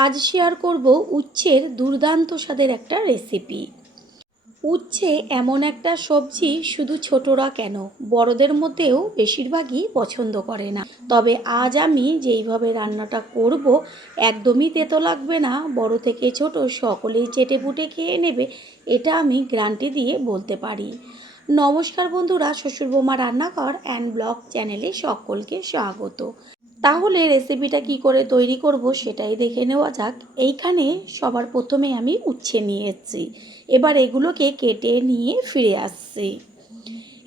আজ শেয়ার করব উচ্ছের দুর্দান্ত স্বাদের একটা রেসিপি। উচ্ছে এমন একটা সবজি শুধু ছোটরা কেন, বড়দের মধ্যেও বেশিরভাগই পছন্দ করে না। তবে আজ আমি যেইভাবে রান্নাটা করব, একদমই তেতো লাগবে না, বড় থেকে ছোট সকলেই চেটেপুটে খেয়ে নেবে, এটা আমি গ্যারান্টি দিয়ে বলতে পারি। নমস্কার বন্ধুরা, শ্বশুর বৌমা রান্নাঘর অ্যান্ড ব্লগ চ্যানেলে সকলকে স্বাগত। তাহলে রেসিপিটা কি করে তৈরি করব সেটাই দেখে নেওয়া যাক। এইখানে সবার প্রথমে আমি উচ্ছে নিয়ে এসেছি, এবার এগুলোকে কেটে নিয়ে ফিরে আসছি।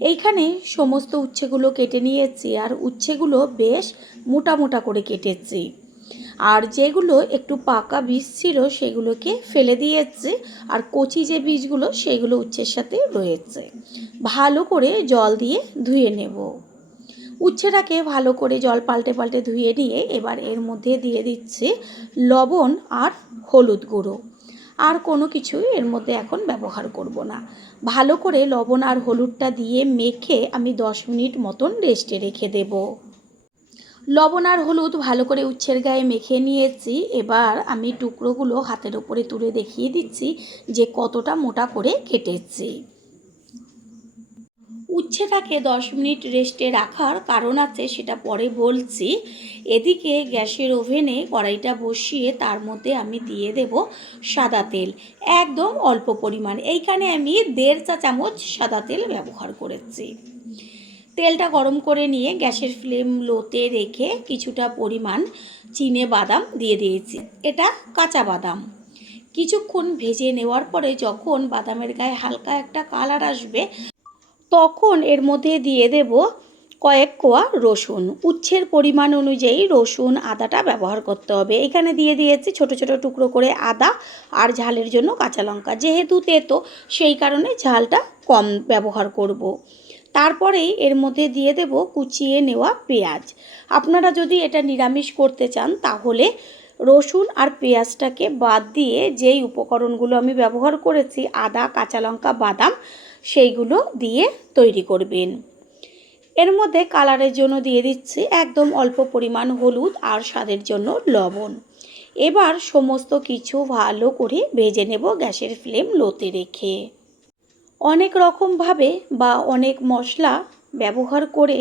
এইখানে সমস্ত উচ্ছেগুলো কেটে নিয়েছি, আর উচ্ছেগুলো বেশ মোটা মোটা করে কেটেছি। আর যেগুলো একটু পাকা বীজ ছিল সেগুলোকে ফেলে দিয়েছি, আর কচি যে বীজগুলো সেগুলো উচ্ছের সাথে রয়েছে। ভালো করে জল দিয়ে ধুয়ে নেব। উচ্ছেটাকে ভালো করে জল পাল্টে পাল্টে ধুয়ে নিয়ে এবার এর মধ্যে দিয়ে দিচ্ছি লবণ আর হলুদ গুঁড়ো। আর কোনো কিছু এর মধ্যে এখন ব্যবহার করব না। ভালো করে লবণ আর হলুদটা দিয়ে মেখে আমি 10 মিনিট মতন রেস্টে রেখে দেব। লবণ আর হলুদ ভালো করে উচ্ছের গায়ে মেখে নিয়েছি। এবার আমি টুকরোগুলো হাতের উপরে তুলে দেখিয়ে দিচ্ছি যে কতটা মোটা করে কেটেছি। উচ্ছেটাকে 10 মিনিট রেস্টে রাখার কারণ আছে, সেটা পরে বলছি। এদিকে গ্যাসের ওভেনে কড়াইটা বসিয়ে তার মধ্যে আমি দিয়ে দেব সাদা তেল, একদম অল্প পরিমাণ। এইখানে আমি 1.5 চা চামচ সাদা তেল ব্যবহার করেছি। তেলটা গরম করে নিয়ে গ্যাসের ফ্লেম লোতে রেখে কিছুটা পরিমাণ চিনে বাদাম দিয়ে দিয়েছি। এটা কাঁচা বাদাম। কিছুক্ষণ ভেজে নেওয়ার পরে যখন বাদামের গায়ে হালকা একটা কালার আসবে, তখন এর মধ্যে দিয়ে দেব কয়েক কোয়া রসুন। উচ্ছের পরিমাণ অনুযায়ী রসুন আদাটা ব্যবহার করতে হবে। এখানে দিয়ে দিয়েছি ছোট ছোট টুকরো করে আদা, আর ঝালের জন্য কাঁচা লঙ্কা। যেহেতু তেতো সেই কারণে ঝালটা কম ব্যবহার করব। তারপরেই এর মধ্যে দিয়ে দেব কুচিয়ে নেওয়া পেঁয়াজ। আপনারা যদি এটা নিরামিষ করতে চান তাহলে রসুন আর পেঁয়াজটাকে বাদ দিয়ে যেই উপকরণগুলো আমি ব্যবহার করেছি, আদা, কাঁচা লঙ্কা, বাদাম, সেইগুলো দিয়ে তৈরি করবেন। এর মধ্যে কালারের জন্য দিয়ে দিচ্ছি একদম অল্প পরিমাণ হলুদ আর স্বাদের জন্য লবণ। এবার সমস্ত কিছু ভালো করে ভেজে নেব গ্যাসের ফ্লেম লোতে রেখে। অনেক রকমভাবে বা অনেক মশলা ব্যবহার করে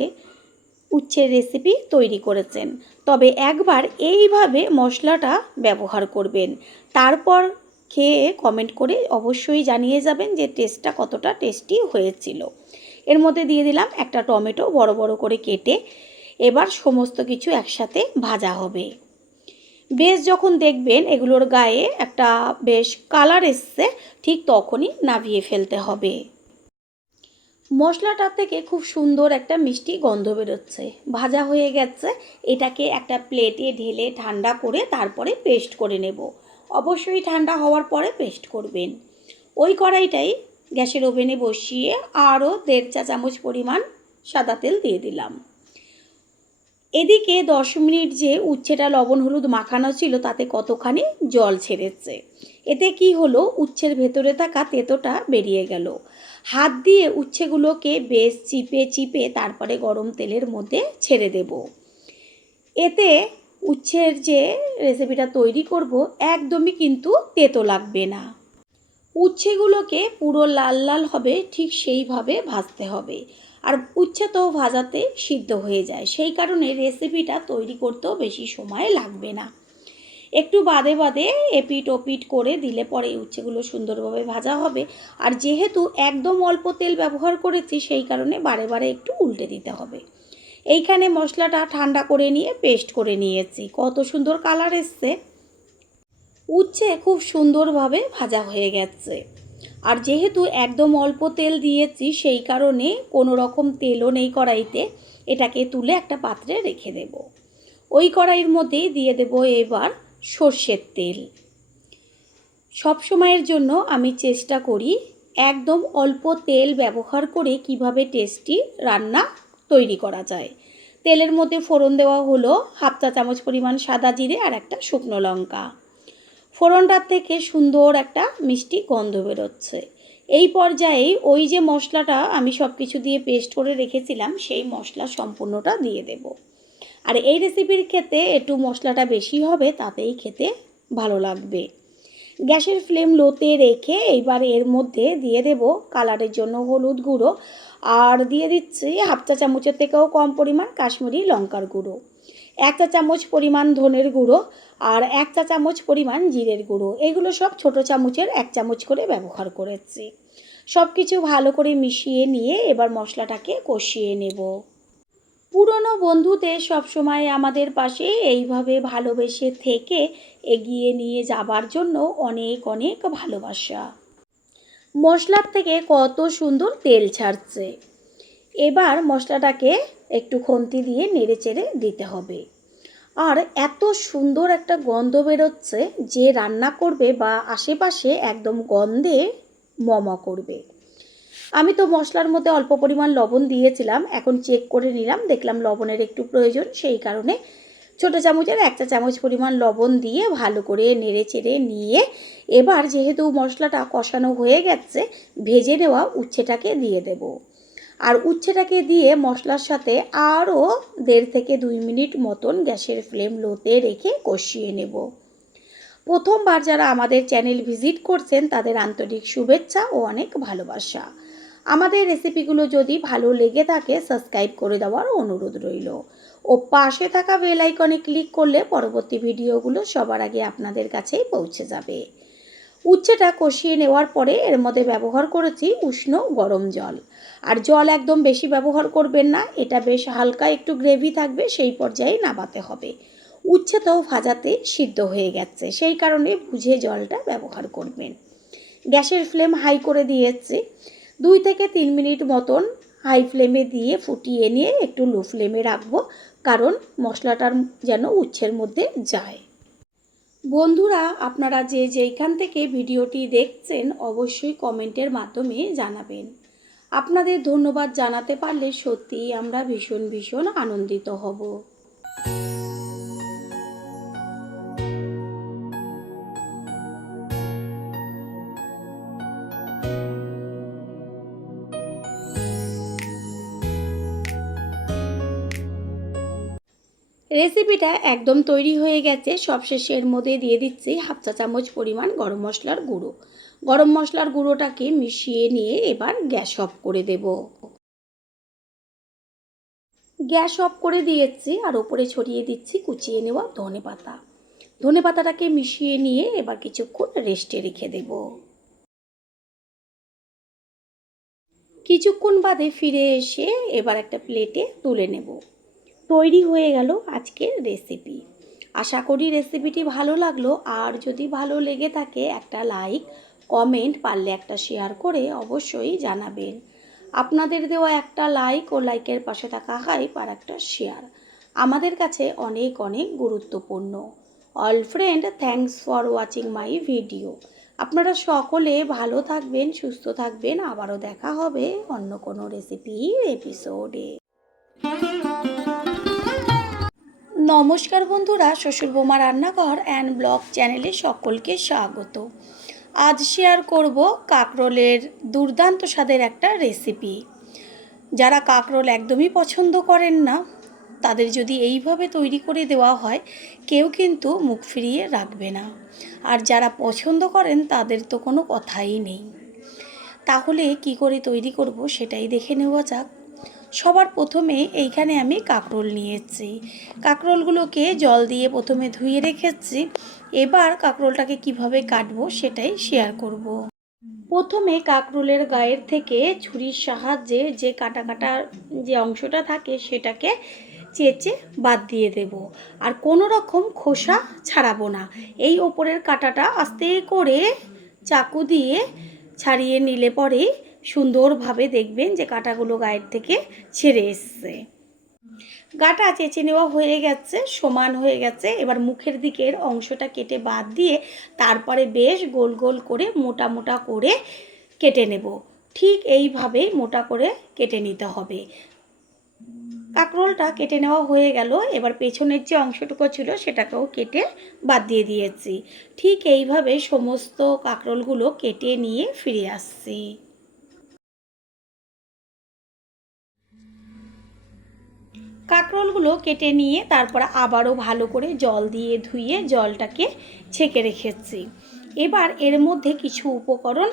উচ্ছের রেসিপি তৈরি করেছেন, তবে একবার এইভাবে মশলাটা ব্যবহার করবেন। তারপর খেয়ে কমেন্ট করে অবশ্যই জানিয়ে যাবেন যে টেস্টটা কতটা টেস্টি হয়েছিল। এর মধ্যে দিয়ে দিলাম একটা টমেটো বড় বড় করে কেটে। এবার সমস্ত কিছু একসাথে ভাজা হবে। বেশ যখন দেখবেন এগুলোর গায়ে একটা বেশ কালার এসছে, ঠিক তখনই নামিয়ে ফেলতে হবে। মশলাটা থেকে খুব সুন্দর একটা মিষ্টি গন্ধ বেরোচ্ছে, ভাজা হয়ে গেছে। এটাকে একটা প্লেটে ঢেলে ঠান্ডা করে তারপরে পেস্ট করে নেব। অবশ্যই ঠান্ডা হওয়ার পরে পেস্ট করবেন। ওই কড়াইটাই গ্যাসের ওভেনে বসিয়ে আরও 1.5 চা চামচ পরিমাণ সাদা তেল দিয়ে দিলাম। এদিকে 10 মিনিট যে উচ্ছেটা লবণ হলুদ মাখানো ছিল তাতে কতখানি জল ছেড়েছে। এতে কি হলো, উচ্ছের ভেতরে থাকা তেতোটা বেরিয়ে গেল। হাত দিয়ে উচ্ছেগুলোকে বেশ চিপে চিপে তারপরে গরম তেলের মধ্যে ছেড়ে দেব। এতে উচ্ছের যে রেসিপিটা তৈরি করব একদমই কিন্তু তেতো লাগবে না। উচ্ছেগুলোকে পুরো লাল লাল হবে ঠিক সেইভাবে ভাজতে হবে। আর উচ্ছে তো ভাজাতে সিদ্ধ হয়ে যায়, সেই কারণে রেসিপিটা তৈরি করতেও বেশি সময় লাগবে না। একটু বাদে বাদে এপিট ওপিট করে দিলে পরে উচ্ছেগুলো সুন্দরভাবে ভাজা হবে। আর যেহেতু একদম অল্প তেল ব্যবহার করেছি সেই কারণে বারে বারে একটু উল্টে দিতে হবে। এইখানে মশলাটা ঠান্ডা করে নিয়ে পেস্ট করে নিয়েছি। কত সুন্দর কালার এসছে। উচ্ছে খুব সুন্দরভাবে ভাজা হয়ে গেছে। আর যেহেতু একদম অল্প তেল দিয়েছি সেই কারণে কোনো রকম তেলও নেই কড়াইতে। এটাকে তুলে একটা পাত্রে রেখে দেব। ওই কড়াইয়ের মধ্যেই দিয়ে দেব এবার সর্ষের তেল। সব সময়ের জন্য আমি চেষ্টা করি একদম অল্প তেল ব্যবহার করে কিভাবে টেস্টি রান্না তৈরি করা যায়। তেলের মধ্যে ফোড়ন দেওয়া হলো 1/2 চা চামচ পরিমাণ সাদা জিরে আর একটা শুকনো লঙ্কা। ফোড়নটার থেকে সুন্দর একটা মিষ্টি গন্ধ বেরোচ্ছে। এই পর্যায়ে ওই যে মশলাটা আমি সব কিছু দিয়ে পেস্ট করে রেখেছিলাম সেই মশলা সম্পূর্ণটা দিয়ে দেব। আর এই রেসিপির খেতে একটু মশলাটা বেশি হবে, তাতেই খেতে ভালো লাগবে। গ্যাসের ফ্লেম লোতে রেখে এইবার এর মধ্যে দিয়ে দেব কালারের জন্য হলুদ গুঁড়ো, আর দিয়ে দিচ্ছি হাফ চা চামচের থেকেও কম পরিমাণ কাশ্মীরি লঙ্কার গুঁড়ো, 1 চা চামচ পরিমাণ ধনের গুঁড়ো, আর 1 চা চামচ পরিমাণ জিরের গুঁড়ো। এগুলো সব ছোটো চামচের 1 চামচ করে ব্যবহার করেছি। সব কিছু ভালো করে মিশিয়ে নিয়ে এবার মশলাটাকে কষিয়ে নেব। পুরনো বন্ধুদের সবসময় আমাদের পাশে এইভাবে ভালোবেসে থেকে এগিয়ে নিয়ে যাবার জন্য অনেক অনেক ভালোবাসা। মশলার থেকে কত সুন্দর তেল ছাড়ছে। এবার মশলাটাকে একটু খুন্তি দিয়ে নেড়েচেড়ে দিতে হবে। আর এত সুন্দর একটা গন্ধ বেরোচ্ছে যে রান্না করবে বা আশেপাশে একদম গন্ধে মম করবে। আমি তো মশলার মধ্যে অল্প পরিমাণ লবণ দিয়েছিলাম, এখন চেক করে নিলাম, দেখলাম লবণের একটু প্রয়োজন, সেই কারণে ছোটো চামচের 1 চা চামচ পরিমাণ লবণ দিয়ে ভালো করে নেড়ে চেড়ে নিয়ে এবার যেহেতু মশলাটা কষানো হয়ে গেছে, ভেজে নেওয়া উচ্ছেটাকে দিয়ে দেব। আর উচ্ছেটাকে দিয়ে মশলার সাথে আরও 1.5 থেকে 2 মিনিট মতন গ্যাসের ফ্লেম লোতে রেখে কষিয়ে নেব। প্রথমবার যারা আমাদের চ্যানেল ভিজিট করছেন তাদের আন্তরিক শুভেচ্ছা ও অনেক ভালোবাসা। আমাদের রেসিপিগুলো যদি ভালো লেগে থাকে সাবস্ক্রাইব করে দেওয়ার অনুরোধ রইল, ও পাশে থাকা বেল আইকনে ক্লিক করলে পরবর্তী ভিডিওগুলো সবার আগে আপনাদের কাছেই পৌঁছে যাবে। উচ্ছেটা কষিয়ে নেওয়ার পরে এর মধ্যে ব্যবহার করেছি উষ্ণ গরম জল। আর জল একদম বেশি ব্যবহার করবেন না, এটা বেশ হালকা একটু গ্রেভি থাকবে, সেই পর্যায়ে নামাতে হবে। উচ্ছে তো ভাজাতে সিদ্ধ হয়ে গেছে, সেই কারণে বুঝে জলটা ব্যবহার করবেন। গ্যাসের ফ্লেম হাই করে দিয়েছি, 2 থেকে 3 মিনিট মতন হাই ফ্লেমে দিয়ে ফুটিয়ে নিয়ে একটু লো ফ্লেমে রাখবো, কারণ মশলাটার যেন উচ্ছের মধ্যে যায়। বন্ধুরা, আপনারা যে যেইখান থেকে ভিডিওটি দেখছেন অবশ্যই কমেন্টের মাধ্যমে জানাবেন। আপনাদের ধন্যবাদ জানাতে পারলে সত্যিই আমরা ভীষণ ভীষণ আনন্দিত হব। রেসিপিটা একদম তৈরি হয়ে গেছে। সবশেষে এর মধ্যে দিয়ে দিচ্ছি হাফ চা চামচ পরিমাণ গরম মশলার গুঁড়ো। গরম মশলার গুঁড়োটাকে মিশিয়ে নিয়ে এবার গ্যাস অফ করে দেব। গ্যাস অফ করে দিয়েছি আর ওপরে ছড়িয়ে দিচ্ছি কুচিয়ে নেওয়া ধনেপাতা। ধনেপাতাটাকে মিশিয়ে নিয়ে এবার কিছুক্ষণ রেস্টে রেখে দেব। কিছুক্ষণ বাদে ফিরে এসে এবার একটা প্লেটে তুলে নেব। তৈরি হয়ে গেল আজকের রেসিপি। আশা করি রেসিপিটি ভালো লাগলো, আর যদি ভালো লেগে থাকে একটা লাইক, কমেন্ট, পারলে একটা শেয়ার করে অবশ্যই জানাবেন। আপনাদের দেওয়া একটা লাইক ও লাইকের পাশে থাকা হাইপ আর একটা শেয়ার আমাদের কাছে অনেক অনেক গুরুত্বপূর্ণ। All friend, thanks for watching my video. আপনারা সকলে ভালো থাকবেন, সুস্থ থাকবেন। আবারও দেখা হবে অন্য কোনো রেসিপির এপিসোডে। নমস্কার বন্ধুরা, শ্বশুর বৌমা রান্নাঘর অ্যান্ড ব্লগ চ্যানেলে সকলকে স্বাগত। আজ শেয়ার করব কাঁকরোলের দুর্দান্ত স্বাদের একটা রেসিপি। যারা কাঁকরোল একদমই পছন্দ করেন না তাদের যদি এইভাবে তৈরি করে দেওয়া হয় কেউ কিন্তু মুখ ফিরিয়ে রাখবে না, আর যারা পছন্দ করেন তাদের তো কোনো কথাই নেই। তাহলে কি করে তৈরি করব সেটাই দেখে নেওয়া যাক। সবার প্রথমে এইখানে আমি কাঁকরোল নিয়েছি। কাঁকরোলগুলোকে জল দিয়ে প্রথমে ধুয়ে রেখেছি। এবার কাঁকরোলটাকে কিভাবে কাটবো সেটাই শেয়ার করব। প্রথমে কাঁকরোলের গায়ের থেকে ছুরির সাহায্যে যে কাটা কাটা যে অংশটা থাকে সেটাকে চেঁচে বাদ দিয়ে দেব, আর কোনো রকম খোসা ছাড়াবো না। এই ওপরের কাটাটা আস্তে করে চাকু দিয়ে ছাড়িয়ে নিলে পরে সুন্দরভাবে দেখবেন যে কাটাগুলো গায়ের থেকে ছেড়ে এসছে। গাটা চেঁচে নেওয়া হয়ে গেছে, সমান হয়ে গেছে। এবার মুখের দিকের অংশটা কেটে বাদ দিয়ে তারপরে বেশ গোল গোল করে মোটা মোটা করে কেটে নেব। ঠিক এইভাবে মোটা করে কেটে নিতে হবে। কাঁকরোলটা কেটে নেওয়া হয়ে গেল। এবার পেছনের যে অংশটুকু ছিল সেটাকেও কেটে বাদ দিয়ে দিয়েছি। ঠিক এইভাবে সমস্ত কাঁকরোলগুলো কেটে নিয়ে ফিরে আসছি। কাঁকরোলগুলো কেটে নিয়ে তারপর আবারও ভালো করে জল দিয়ে ধুয়ে জলটাকে ছেঁকে রেখেছি। এবার এর মধ্যে কিছু উপকরণ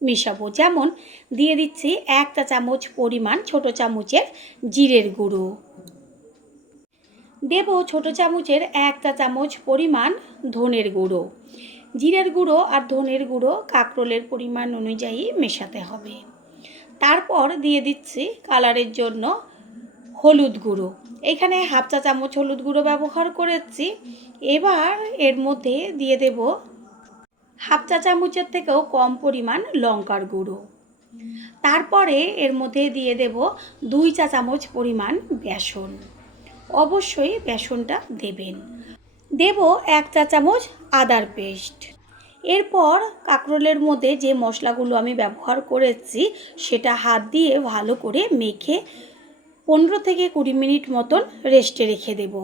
মেশাবো, যেমন দিয়ে দিচ্ছি 1 চা চামচ পরিমাণ ছোট চামচের জিরের গুঁড়ো, দেব ছোট চামচের 1 চা চামচ পরিমাণ ধনের গুঁড়ো। জিরের গুঁড়ো আর ধনের গুঁড়ো কাঁকরোলের পরিমাণ অনুযায়ী মেশাতে হবে। তারপর দিয়ে দিচ্ছি কালারের জন্য হলুদ গুঁড়ো, এখানে 1/2 চা চামচ হলুদ গুঁড়ো ব্যবহার করেছি। এবার এর মধ্যে দিয়ে দেব 1/2 চা চামচের থেকেও কম পরিমাণ লঙ্কার গুঁড়ো। তারপরে এর মধ্যে দিয়ে দেব 2 চা চামচ পরিমাণ বেসন, অবশ্যই বেসনটা দেবেন। দেব 1 চা চামচ আদার পেস্ট। এরপর কাঁকরোলের মধ্যে যে মশলাগুলো আমি ব্যবহার করেছি সেটা হাত দিয়ে ভালো করে মেখে 15 থেকে 20 মিনিট মতন রেস্টে রেখে দেব।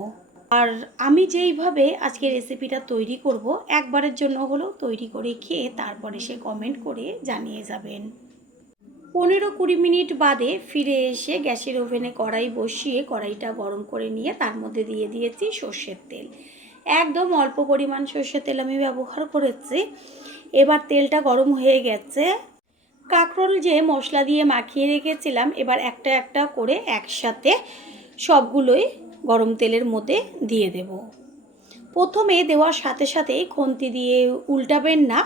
আর আমি যেইভাবে আজকে রেসিপিটা তৈরি করব, একবারের জন্য হলেও তৈরি করে খেয়ে তারপরে সে কমেন্ট করে জানিয়ে যাবেন। 15-20 মিনিট বাদে ফিরে এসে গ্যাসের ওভেনে কড়াই বসিয়ে কড়াইটা গরম করে নিয়ে তার মধ্যে দিয়ে দিয়েছি সর্ষের তেল। একদম অল্প পরিমাণ সর্ষের তেল আমি ব্যবহার করেছি। এবার তেলটা গরম হয়ে গেছে, কাঁকরোল যে মশলা দিয়ে মাখিয়ে রেখেছিলাম এবার একটা একটা করে একসাথে সবগুলোই গরম তেলের মধ্যে দিয়ে দেব। প্রথমে দেওয়ার সাথে সাথেই খুন্তি দিয়ে উল্টাবেন না,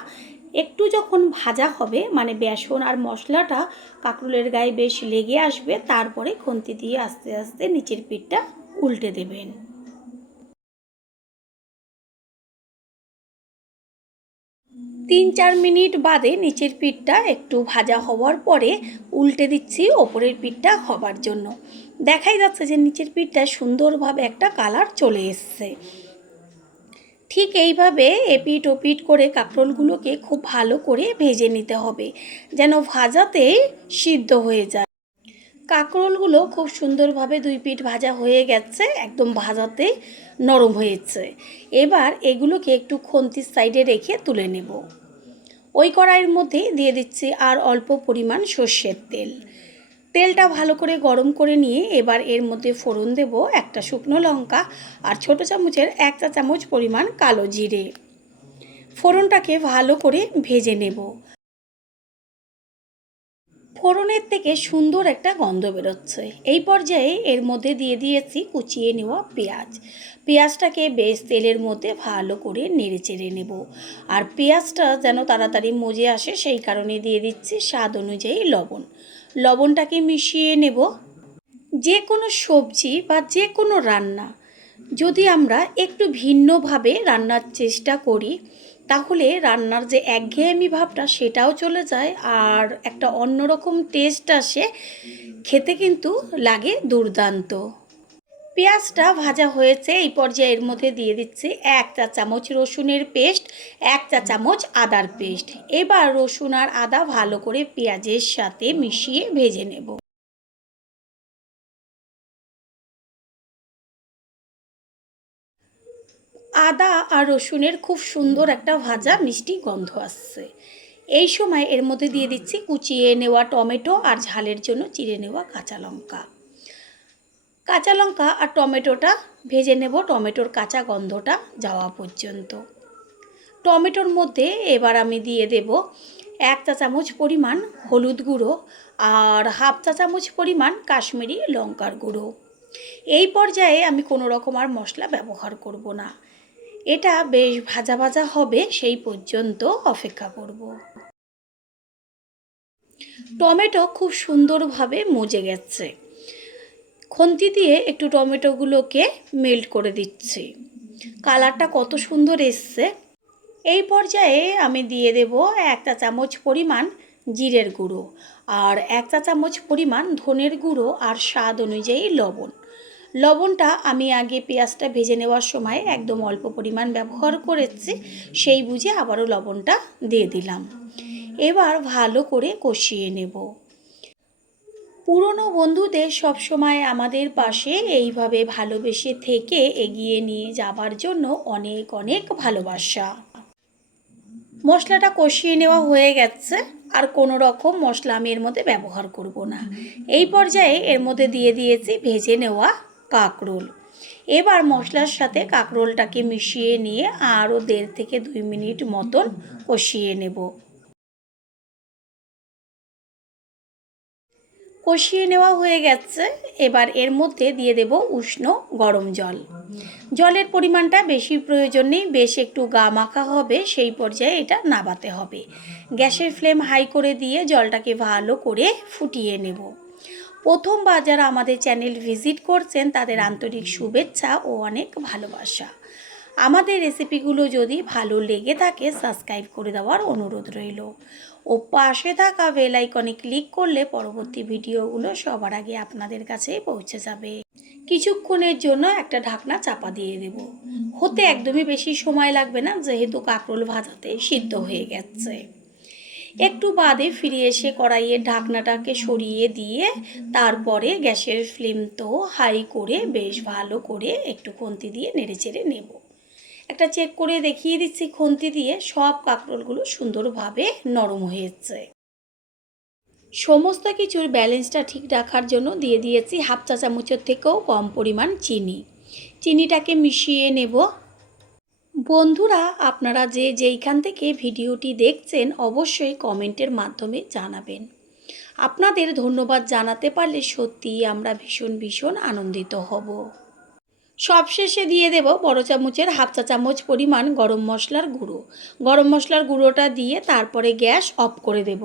একটু যখন ভাজা হবে মানে বেসন আর মশলাটা কাঁকরোলের গায়ে বেশ লেগে আসবে, তারপরে খুন্তি দিয়ে আস্তে আস্তে নিচের পিঠটা উল্টে দেবেন। তিন চার মিনিট বাদে নিচের পিঠটা একটু ভাজা হওয়ার পরে উল্টে দিচ্ছি ওপরের পিঠটা হবার জন্য। দেখাই যাচ্ছে যে নিচের পিঠটা সুন্দরভাবে একটা কালার চলে এসছে। ঠিক এইভাবে এপিট ওপিট করে কাঁকরোলগুলোকে খুব ভালো করে ভেজে নিতে হবে, যেন ভাজাতেই সিদ্ধ হয়ে যায়। কাঁকরোলগুলো খুব সুন্দরভাবে 2 পিঠ ভাজা হয়ে গেছে, একদম ভাজাতেই নরম হয়েছে। এবার এগুলোকে একটু খুন্তির সাইডে রেখে তুলে নেব। ওই কড়াইয়ের মধ্যে দিয়ে দিচ্ছি আর অল্প পরিমাণ সর্ষের তেল। তেলটা ভালো করে গরম করে নিয়ে এবার এর মধ্যে ফোড়ন দেব একটা শুকনো লঙ্কা আর ছোট চামচের 1 চা চামচ পরিমাণ কালো জিরে। ফোড়নটাকে ভালো করে ভেজে নেব। ফোড়নের থেকে সুন্দর একটা গন্ধ বেরোচ্ছে। এই পর্যায়ে এর মধ্যে দিয়ে দিয়েছি কুচিয়ে নেওয়া পেঁয়াজ। পেঁয়াজটাকে বেশ তেলের মধ্যে ভালো করে নেড়ে চেড়ে নেব। আর পেঁয়াজটা যেন তাড়াতাড়ি মজে আসে সেই কারণে দিয়ে দিচ্ছি স্বাদ অনুযায়ী লবণ। লবণটাকে মিশিয়ে নেব। যে কোনো সবজি বা যে কোনো রান্না যদি আমরা একটু ভিন্নভাবে রান্নার চেষ্টা করি তাহলে রান্নার যে একঘেয়েমি ভাবটা সেটাও চলে যায় আর একটা অন্যরকম টেস্ট আসে, খেতে কিন্তু লাগে দুর্দান্ত। পেঁয়াজটা ভাজা হয়েছে, এই পর্যায়ে এর মধ্যে দিয়ে দিচ্ছি 1 চা চামচ রসুনের পেস্ট, 1 চা চামচ আদার পেস্ট। এবার রসুন আর আদা ভালো করে পেঁয়াজের সাথে মিশিয়ে ভেজে নেব। আদা আর রসুনের খুব সুন্দর একটা ভাজা মিষ্টি গন্ধ আসছে। এই সময় এর মধ্যে দিয়ে দিচ্ছি কুচিয়ে নেওয়া টমেটো আর ঝালের জন্য চিড়ে নেওয়া কাঁচা লঙ্কা। কাঁচা লঙ্কা আর টমেটোটা ভেজে নেব টমেটোর কাঁচা গন্ধটা যাওয়া পর্যন্ত। টমেটোর মধ্যে এবার আমি দিয়ে দেব 1 চা চামচ পরিমাণ হলুদ গুঁড়ো আর 1/2 চা চামচ পরিমাণ কাশ্মীরি লঙ্কার গুঁড়ো। এই পর্যায়ে আমি কোনো রকম আর মশলা ব্যবহার করব না, এটা বেশ ভাজা ভাজা হবে সেই পর্যন্ত অপেক্ষা করব। টমেটো খুব সুন্দরভাবে মজে গেছে, খুন্তি দিয়ে একটু টমেটোগুলোকে মেল্ট করে দিচ্ছি। কালারটা কত সুন্দর এসছে। এই পর্যায়ে আমি দিয়ে দেব 1 চা চামচ পরিমাণ জিরের গুঁড়ো আর 1 চা চামচ পরিমাণ ধনের গুঁড়ো আর স্বাদ অনুযায়ী লবণ। লবণটা আমি আগে পেঁয়াজটা ভেজে নেওয়ার সময় একদম অল্প পরিমাণ ব্যবহার করেছি, সেই বুঝে আবারও লবণটা দিয়ে দিলাম। এবার ভালো করে কষিয়ে নেব। পুরনো বন্ধুদের সবসময় আমাদের পাশে এইভাবে ভালোবেসে থেকে এগিয়ে নিয়ে যাবার জন্য অনেক অনেক ভালোবাসা। মশলাটা কষিয়ে নেওয়া হয়ে গেছে, আর কোনো রকম মশলা আমি এর মধ্যে ব্যবহার করব না। এই পর্যায়ে এর মধ্যে দিয়ে দিয়েছি ভেজে নেওয়া কাঁকরোল। এবার মশলার সাথে কাঁকরোলটাকে মিশিয়ে নিয়ে আরও 1.5 থেকে 2 মিনিট মতন কষিয়ে নেব। কষিয়ে নেওয়া হয়ে গেছে। এবার এর মধ্যে দিয়ে দেব উষ্ণ গরম জল। জলের পরিমাণটা বেশি প্রয়োজন নেই, বেশ একটু গা মাখা হবে, সেই পর্যায়ে এটা নাবাতে হবে। গ্যাসের ফ্লেম হাই করে দিয়ে জলটাকে ভালো করে ফুটিয়ে নেব। প্রথমবার যারা আমাদের চ্যানেল ভিজিট করছেন তাদের আন্তরিক শুভেচ্ছা ও অনেক ভালোবাসা। আমাদের রেসিপিগুলো যদি ভালো লেগে থাকে সাবস্ক্রাইব করে দেওয়ার অনুরোধ রইল ও পাশে থাকা বেল আইকনে ক্লিক করলে পরবর্তী ভিডিওগুলো সবার আগে আপনাদের কাছে পৌঁছে যাবে। কিছুক্ষণের জন্য একটা ঢাকনা চাপা দিয়ে দেব। হতে একদমই বেশি সময় লাগবে না, যেহেতু কাঁকরোল ভাজাতে সিদ্ধ হয়ে গেছে। একটু বাদে ফিরে এসে কড়াইয়ের ঢাকনাটাকে সরিয়ে দিয়ে তারপরে গ্যাসের ফ্লেম তো হাই করে বেশ ভালো করে একটু খুন্তি দিয়ে নেড়েচেড়ে নেব। একটা চেক করে দেখিয়ে দিচ্ছি খুন্তি দিয়ে, সব কাঁকরোলগুলো সুন্দরভাবে নরম হয়েছে। সমস্ত কিছুর ব্যালেন্সটা ঠিক রাখার জন্য দিয়ে দিয়েছি 1/2 চা চামচের থেকেও কম পরিমাণ চিনি। চিনিটাকে মিশিয়ে নেব। বন্ধুরা, আপনারা যেইখান থেকে ভিডিওটি দেখছেন অবশ্যই কমেন্টের মাধ্যমে জানাবেন। আপনাদের ধন্যবাদ জানাতে পারলে সত্যিই আমরা ভীষণ আনন্দিত হব। সবশেষে দিয়ে দেব বড় চামচের 1/2 চা চামচ পরিমাণ গরম মশলার গুঁড়ো। গরম মশলার গুঁড়োটা দিয়ে তারপরে গ্যাস অফ করে দেব।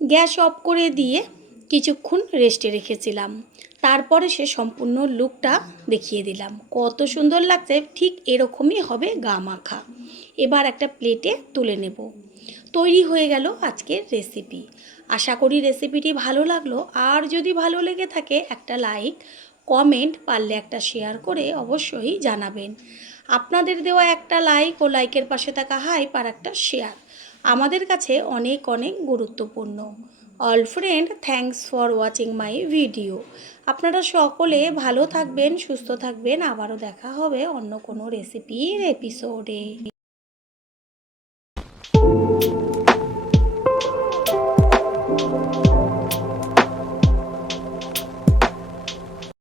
গ্যাস অফ করে দিয়ে কিছুক্ষণ রেস্টে রেখেছিলাম। তারপরে সে সম্পূর্ণ লুকটা দেখিয়ে দিলাম। কত সুন্দর লাগছে, ঠিক এরকমই হবে গা মাখা। এবার একটা প্লেটে তুলে নেব। তৈরি হয়ে গেল আজকের রেসিপি। আশা করি রেসিপিটি ভালো লাগলো। আর যদি ভালো লেগে থাকে একটা লাইক, কমেন্ট, পারলে একটা শেয়ার করে অবশ্যই জানাবেন। আপনাদের দেওয়া একটা লাইক ও লাইকের পাশে থাকা হাইপ আর একটা শেয়ার আমাদের কাছে অনেক গুরুত্বপূর্ণ। All friend, thanks for watching my video. আপনারা সকলে ভালো থাকবেন, সুস্থ থাকবেন। আবারও দেখা হবে অন্য কোনো রেসিপির এপিসোডে।